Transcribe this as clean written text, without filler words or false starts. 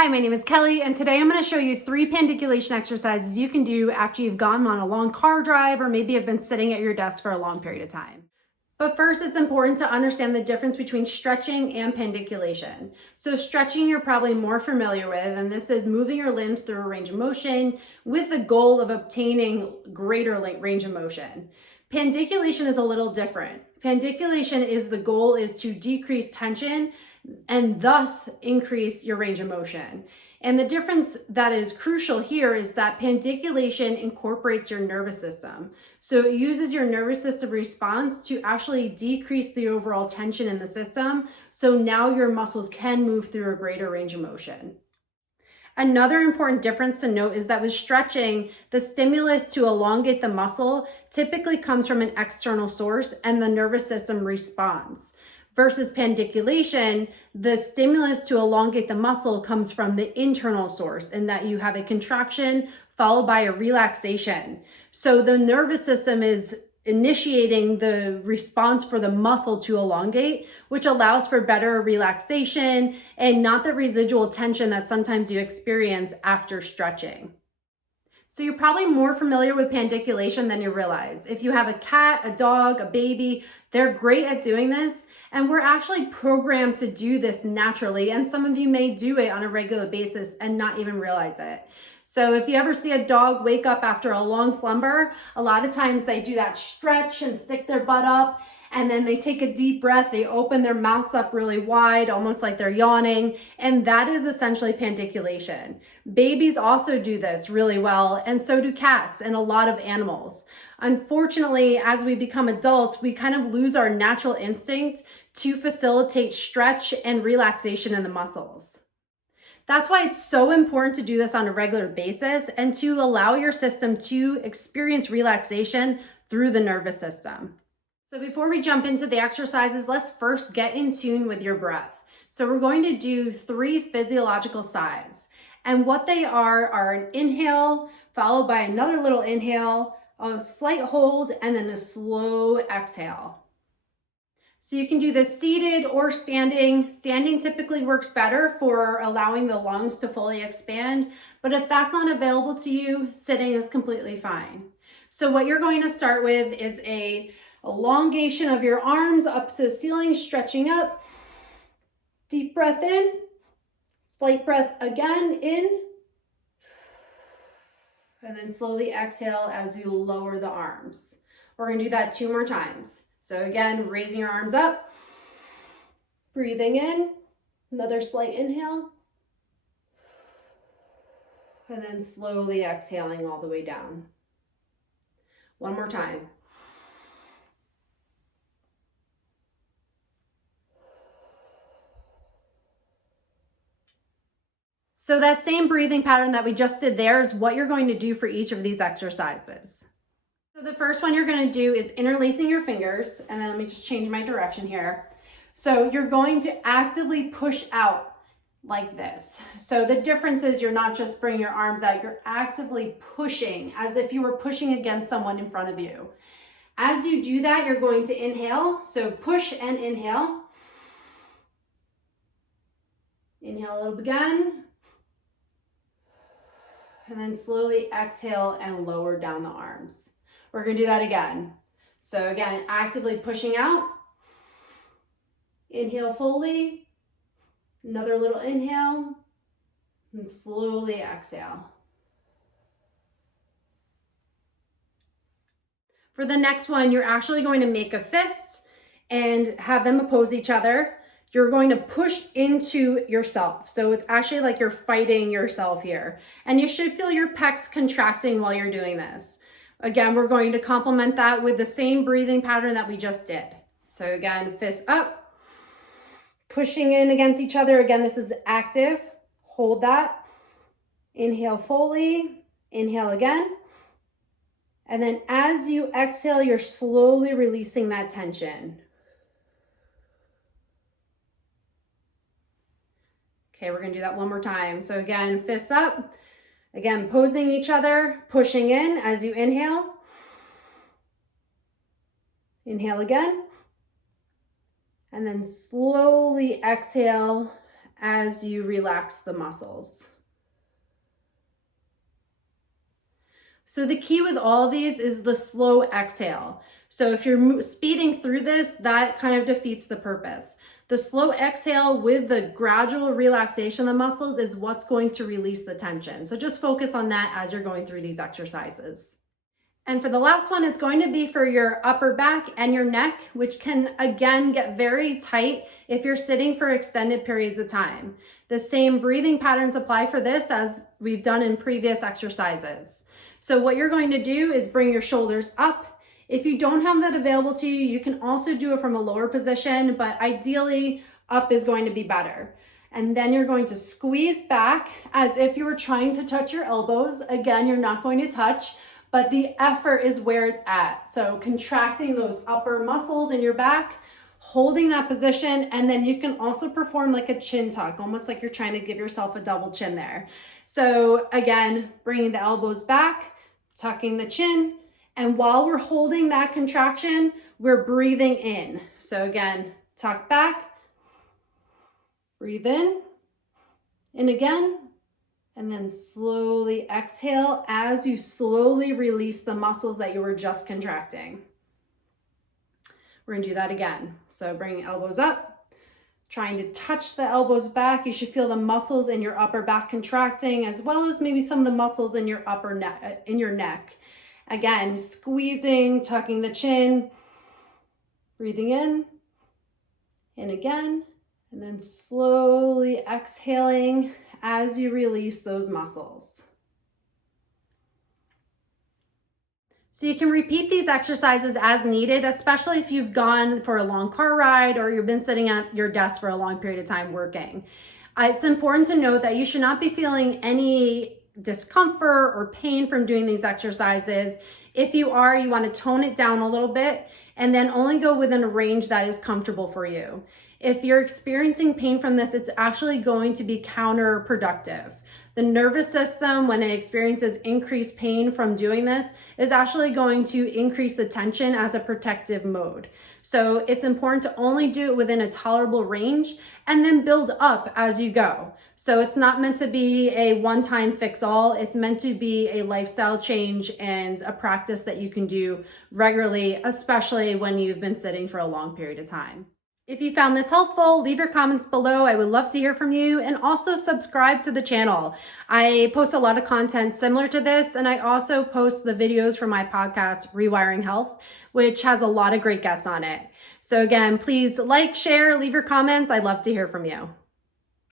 Hi, my name is Kelly, and today I'm going to show you 3 pandiculation exercises you can do after you've gone on a long car drive or maybe have been sitting at your desk for a long period of time. But first, it's important to understand the difference between stretching and pandiculation. So stretching you're probably more familiar with, and this is moving your limbs through a range of motion with the goal of obtaining greater range of motion. Pandiculation is a little different. Pandiculation is the goal is to decrease tension and thus increase your range of motion. And the difference that is crucial here is that pandiculation incorporates your nervous system. So it uses your nervous system response to actually decrease the overall tension in the system. So now your muscles can move through a greater range of motion. Another important difference to note is that with stretching, the stimulus to elongate the muscle typically comes from an external source and the nervous system responds. Versus pandiculation, the stimulus to elongate the muscle comes from the internal source in that you have a contraction followed by a relaxation. So the nervous system is initiating the response for the muscle to elongate, which allows for better relaxation and not the residual tension that sometimes you experience after stretching. So you're probably more familiar with pandiculation than you realize. If you have a cat, a dog, a baby, they're great at doing this. And we're actually programmed to do this naturally. And some of you may do it on a regular basis and not even realize it. So if you ever see a dog wake up after a long slumber, a lot of times they do that stretch and stick their butt up. And then they take a deep breath, they open their mouths up really wide, almost like they're yawning. And that is essentially pandiculation. Babies also do this really well, and so do cats and a lot of animals. Unfortunately, as we become adults, we kind of lose our natural instinct to facilitate stretch and relaxation in the muscles. That's why it's so important to do this on a regular basis and to allow your system to experience relaxation through the nervous system. So before we jump into the exercises, let's first get in tune with your breath. So we're going to do 3 physiological sighs. And what they are an inhale, followed by another little inhale, a slight hold, and then a slow exhale. So you can do this seated or standing. Standing typically works better for allowing the lungs to fully expand. But if that's not available to you, sitting is completely fine. So what you're going to start with is a elongation of your arms up to the ceiling, stretching up. Deep breath in, slight breath again in, and then slowly exhale as you lower the arms. We're going to do that 2 more times. So again, raising your arms up, breathing in, another slight inhale, and then slowly exhaling all the way down. 1 more time. So that same breathing pattern that we just did there is what you're going to do for each of these exercises. So the first one you're going to do is interlacing your fingers, and then let me just change my direction here. So you're going to actively push out like this. So the difference is you're not just bringing your arms out, you're actively pushing as if you were pushing against someone in front of you. As you do that, you're going to inhale. So push and inhale. Inhale a little again. And then slowly exhale and lower down the arms. We're going to do that again. So again, actively pushing out. Inhale fully. Another little inhale. And slowly exhale. For the next one, you're actually going to make a fist and have them oppose each other. You're going to push into yourself. So it's actually like you're fighting yourself here. And you should feel your pecs contracting while you're doing this. Again, we're going to complement that with the same breathing pattern that we just did. So again, fist up, pushing in against each other. Again, this is active. Hold that. Inhale fully. Inhale again. And then as you exhale, you're slowly releasing that tension. Okay, we're gonna do that 1 more time. So again, fists up, again, opposing each other, pushing in as you inhale. Inhale again. And then slowly exhale as you relax the muscles. So the key with all these is the slow exhale. So if you're speeding through this, that kind of defeats the purpose. The slow exhale with the gradual relaxation of the muscles is what's going to release the tension. So just focus on that as you're going through these exercises. And for the last one, it's going to be for your upper back and your neck, which can again get very tight if you're sitting for extended periods of time. The same breathing patterns apply for this as we've done in previous exercises. So what you're going to do is bring your shoulders up. If you don't have that available to you, you can also do it from a lower position, but ideally up is going to be better. And then you're going to squeeze back as if you were trying to touch your elbows. Again, you're not going to touch, but the effort is where it's at. So contracting those upper muscles in your back, holding that position, and then you can also perform like a chin tuck, almost like you're trying to give yourself a double chin there. So again, bringing the elbows back, tucking the chin, and while we're holding that contraction, we're breathing in. So again, tuck back, breathe in, and again, and then slowly exhale as you slowly release the muscles that you were just contracting. We're gonna do that again. So bringing elbows up, trying to touch the elbows back. You should feel the muscles in your upper back contracting, as well as maybe some of the muscles in your upper neck, Again, squeezing, tucking the chin, breathing in, and again, and then slowly exhaling as you release those muscles. So you can repeat these exercises as needed, especially if you've gone for a long car ride or you've been sitting at your desk for a long period of time working. It's important to note that you should not be feeling any discomfort or pain from doing these exercises. If you are, you want to tone it down a little bit and then only go within a range that is comfortable for you. If you're experiencing pain from this, it's actually going to be counterproductive. The nervous system, when it experiences increased pain from doing this, is actually going to increase the tension as a protective mode. So it's important to only do it within a tolerable range and then build up as you go. So it's not meant to be a one-time fix-all. It's meant to be a lifestyle change and a practice that you can do regularly, especially when you've been sitting for a long period of time. If you found this helpful, leave your comments below. I would love to hear from you, and also subscribe to the channel. I post a lot of content similar to this, and I also post the videos from my podcast, Rewiring Health, which has a lot of great guests on it. So again, please like, share, leave your comments. I'd love to hear from you.